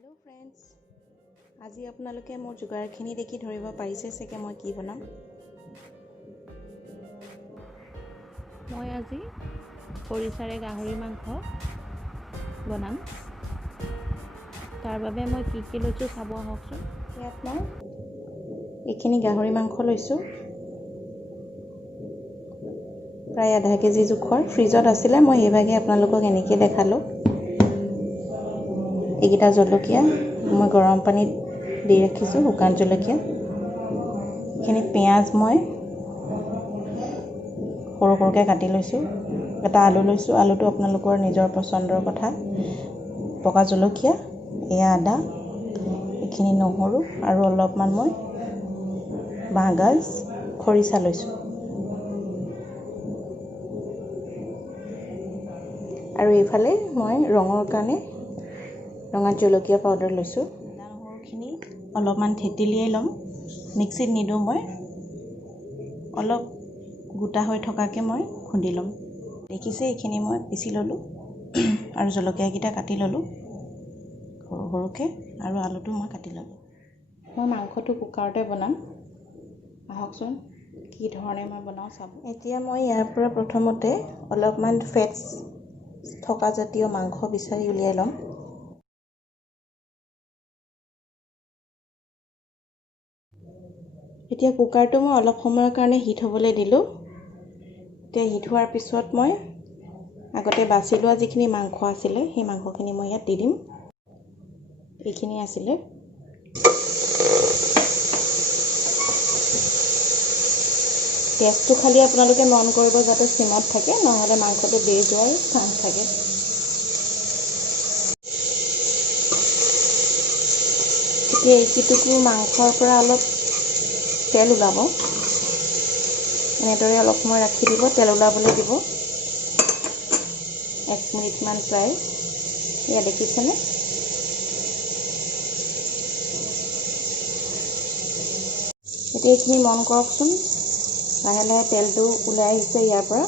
Hello friends, আজি আপোনালোকে মোৰ যোগাৰখিনি দেখি ধৰিব পাৰিছে চাগে মই কি বনাম। মই আজি খৰিচাৰে গাহৰি মাংস বনাম। তাৰ বাবে মই কি লৈছোঁ চাব আহকচোন। ইয়াত মই এইখিনি গাহৰি মাংস লৈছোঁ, প্ৰায় আধা কেজি জোখৰ। ফ্ৰিজত আছিলে, মই সেইভাগে আপোনালোকক এনেকৈ দেখালোঁ। এইকেইটা জলকীয়া মই গৰম পানীত দি ৰাখিছোঁ, শুকান জলকীয়া। এইখিনি পিঁয়াজ মই সৰু সৰুকৈ কাটি লৈছোঁ। এটা আলু লৈছোঁ, আলুটো আপোনালোকৰ নিজৰ পচন্দৰ কথা। পকা জলকীয়া, এয়া আদা, এইখিনি নহৰু আৰু অলপমান মই বাঁহগাজ, খৰিচা লৈছোঁ। আৰু এইফালে মই ৰঙৰ কাৰণে ৰঙা জলকীয়া পাউডাৰ লৈছোঁ। আদা নহৰুখিনি অলপমান থেতেলিয়াই ল'ম, মিক্সিত নিদিওঁ মই, অলপ গোটা হৈ থকাকৈ মই খুন্দি ল'ম। দেখিছে, এইখিনি মই পিচি ল'লোঁ আৰু জলকীয়াকেইটা কাটি ল'লোঁ সৰু সৰুকৈ, আৰু আলুটো মই কাটি ল'লোঁ। মই মাংসটো কুকাৰতে বনাম, আহকচোন কি ধৰণে মই বনাওঁ চাব। এতিয়া মই ইয়াৰ পৰা প্ৰথমতে অলপমান ফেটছ থকা জাতীয় মাংস বিচাৰি উলিয়াই ল'ম। এতিয়া কুকাৰটো মই অলপ সময়ৰ কাৰণে হিট হ'বলৈ দিলোঁ। এতিয়া হিট হোৱাৰ পিছত মই আগতে বাছি লোৱা যিখিনি মাংস আছিলে, সেই মাংসখিনি মই ইয়াত দি দিম। এইখিনি আছিলে। গেছটো খালি আপোনালোকে মন কৰিব যাতে চিমত থাকে, নহ'লে মাংসটো দেই যোৱাৰ চান্স থাকে। এতিয়া এইকেইটুকুৰ মাংসৰ পৰা অলপ তেল ওলাব, এনেদৰে অলপ সময় ৰাখি দিব, তেল ওলাবলৈ দিব 1 মিনিটমান প্ৰায়। এয়া দেখিছেনে? এতিয়া এইখিনি মন কৰকচোন, লাহে লাহে তেলটো ওলাই আহিছে ইয়াৰ পৰা।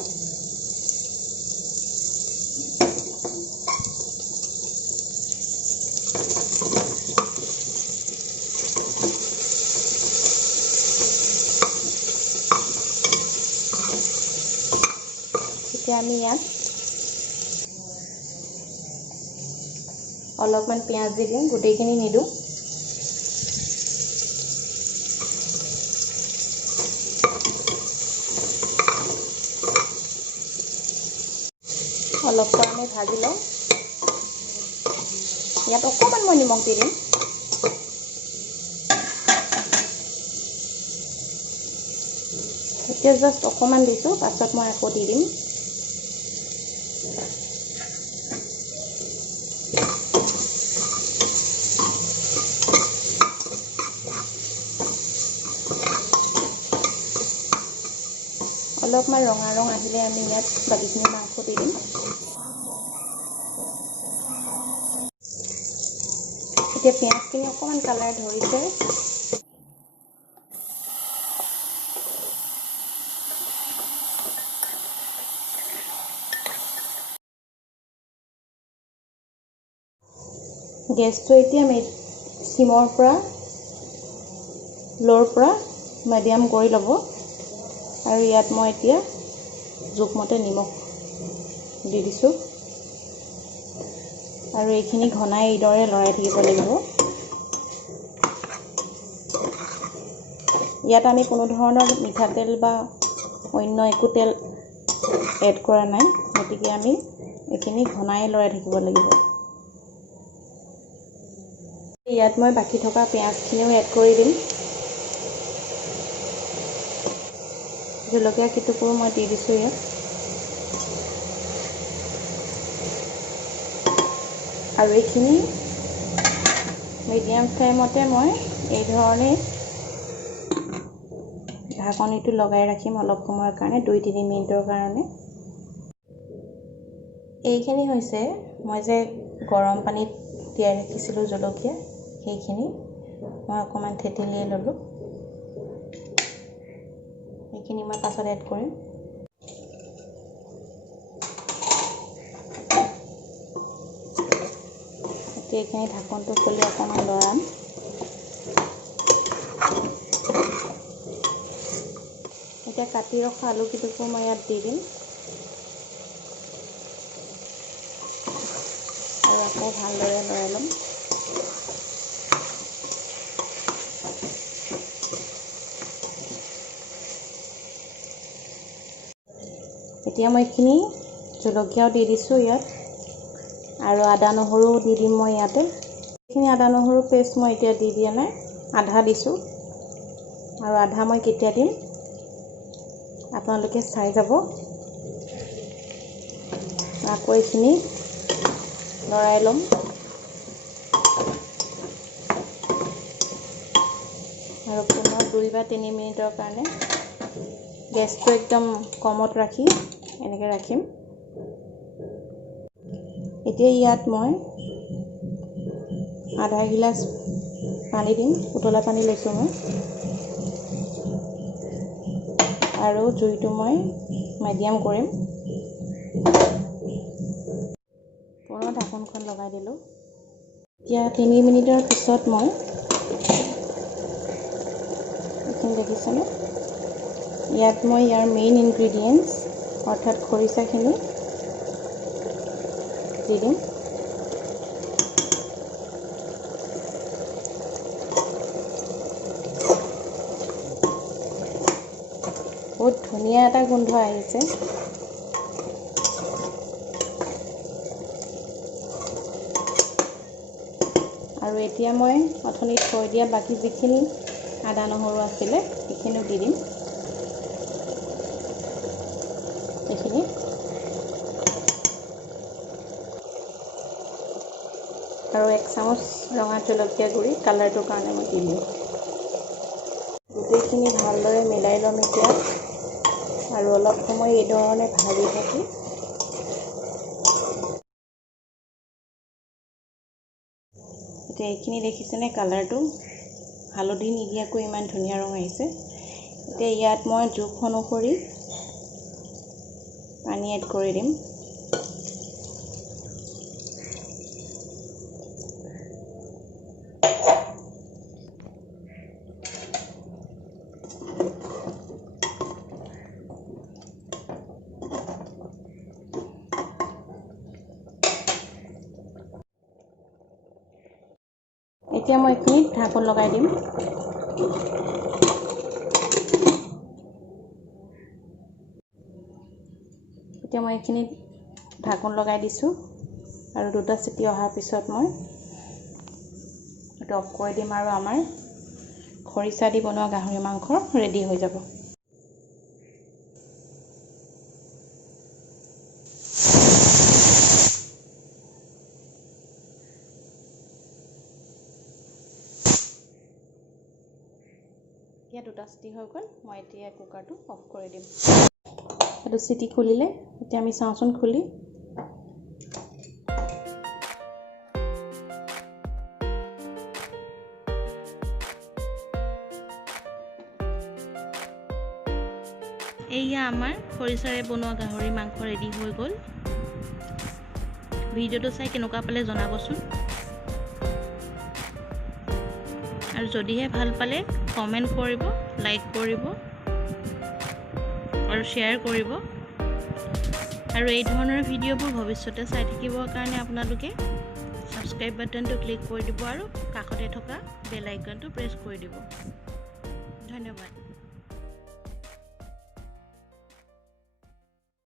এতিয়া আমি ইয়াত অলপমান পিঁয়াজ দি দিম, গোটেইখিনি নিদিওঁ। অলপ কাৰণে ভাজি লওঁ। ইয়াত অকণমান মই নিমখ দি দিম। এতিয়া জাষ্ট অকণমান দিছোঁ, পাছত মই আকৌ দি দিম। অলপমান ৰঙা ৰং আহিলে আমি ইয়াত বাকীখিনি মাংস দি দিম। এতিয়া পিঁয়াজখিনি অকণমান কালাৰ ধৰিছে। গেছটো এতিয়া চিমৰ পৰা ল'ৰ পৰা মিডিয়াম কৰি ল'ব। আৰু ইয়াত মই এতিয়া জোখমতে নিমখ দি দিছোঁ, আৰু এইখিনি ঘনাই এইদৰে লৰাই থাকিব লাগিব। ইয়াত আমি কোনো ধৰণৰ মিঠাতেল বা অন্য একো তেল এড কৰা নাই, গতিকে আমি এইখিনি ঘনাই লৰাই থাকিব লাগিব। ইয়াত মই বাকী থকা পিঁয়াজখিনিও এড কৰি দিম। জলকীয়া কেইটুকুৰো মই দি দিছোঁ ইয়াত। আৰু এইখিনি মিডিয়াম ফ্লেমতে মই এই ধৰণে ঢাকনিটো লগাই ৰাখিম অলপ সময়ৰ কাৰণে, 2-3 মিনিটৰ কাৰণে। এইখিনি হৈছে মই যে গৰম পানীত তিয়াই ৰাখিছিলোঁ জলকীয়া, সেইখিনি মই অকণমান থেতেলিয়াই ল'লোঁ। এইখিনি মই পাছত এড কৰিম। এইখিনি ঢাকনটো খুলি অকণমান লৰাম। এতিয়া কাটি ৰখা আলুকেইটুকু মই ইয়াত দি দিম আৰু আকৌ ভালদৰে লৰাই ল'ম। এতিয়া মই এইখিনি জলকীয়াও দি দিছোঁ ইয়াত আৰু আদা নহৰুও দি দিম মই ইয়াতে। এইখিনি আদা নহৰু পেষ্ট মই এতিয়া দি দিয়া নাই, আধা দিছোঁ আৰু আধা মই কেতিয়া দিম আপোনালোকে চাই যাব। আকৌ এইখিনি লৰাই ল'ম। আৰু পুনৰ 2 বা 3 মিনিটৰ কাৰণে গেছটো একদম কমত ৰাখি এনেকৈ ৰাখিম। এতিয়া ইয়াত মই আধা গিলাচ পানী দিম, উতলা পানী লৈছোঁ মই আৰু জুইটো মই মিডিয়াম কৰিম। পুনৰ ঢাকনখন লগাই দিলোঁ। এতিয়া 3 মিনিটৰ পিছত মই এইখিনি দেখিছেনে, ইয়াত মই ইয়াৰ মেইন ইনগ্ৰিডিয়েণ্টছ অৰ্থাৎ খৰিচাখিনি দি দিম। বহুত ধুনীয়া এটা গোন্ধ আহিছে। আৰু এতিয়া মই অথনি থৈ দিয়া বাকী যিখিনি আদা নহৰু আছিলে সেইখিনিও দি দিম। এইখিনি আৰু 1 চামুচ ৰঙা জলকীয়া গুড়ি কালাৰটোৰ কাৰণে মই দি দিম। গোটেইখিনি ভালদৰে মিলাই ল'ম এতিয়া আৰু অলপ সময় এই ধৰণে ভাজি থাকি এতিয়া এইখিনি দেখিছেনে কালাৰটো হালধি নিদিয়াকৈ ইমান ধুনীয়া ৰং আহিছে। এতিয়া ইয়াত মই জোখ অনুসৰি পানী এড কৰি দিম। এতিয়া মই এইখিনিত ঢাকন লগাই দিম। এতিয়া মই এইখিনিত ঢাকন লগাই দিছোঁ আৰু 2টা চিটি অহাৰ পিছত মই এইটো অফ কৰি দিম আৰু আমাৰ খৰিচা দি বনোৱা গাহৰি মাংস ৰেডি হৈ যাব। এতিয়া 2টা চিটি হৈ গ'ল। মই এতিয়া কুকাৰটো অফ কৰি দিম। এইটো চিটি খুলিলে এতিয়া আমি চাওঁচোন খুলি। এইয়া আমাৰ খৰিচাৰে বনোৱা গাহৰি মাংস ৰেডি হৈ গ'ল। ভিডিঅ'টো চাই কেনেকুৱা পালে জনাবচোন আৰু যদিহে ভাল পালে কমেণ্ট কৰিব, লাইক কৰিব আৰু শ্বেয়াৰ কৰিব। আৰু এই ধৰণৰ ভিডিঅ'বোৰ ভৱিষ্যতে চাই থাকিবৰ কাৰণে আপোনালোকে ছাবস্ক্ৰাইব বাটনটো ক্লিক কৰি দিব আৰু কাষতে থকা বেল আইকনটো প্ৰেছ কৰি দিব। ধন্যবাদ।